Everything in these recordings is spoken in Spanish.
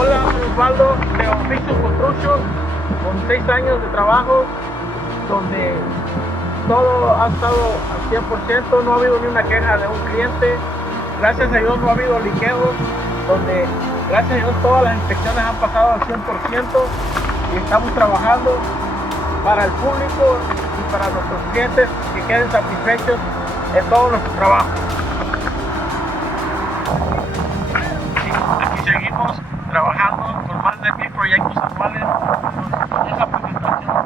Hola, soy Osvaldo de Oficios Construction, con 6 años de trabajo, donde todo ha estado al 100%, no ha habido ni una queja de un cliente. Gracias a Dios no ha habido liqueos, donde gracias a Dios todas las inspecciones han pasado al 100% y estamos trabajando para el público y para nuestros clientes que queden satisfechos en todo nuestro trabajo. Aquí seguimos trabajando con más de 1000 proyectos anuales. En esta presentación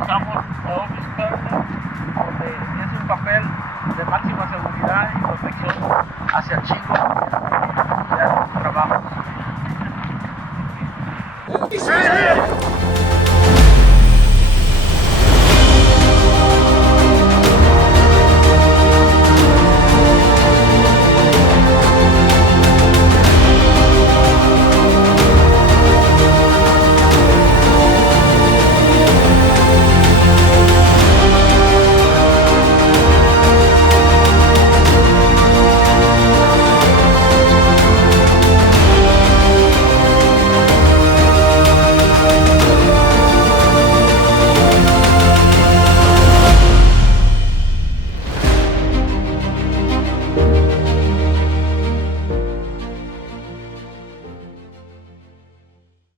usamos Owens Corning, donde es un papel de máxima seguridad y protección hacia el chingo de nuestros trabajos.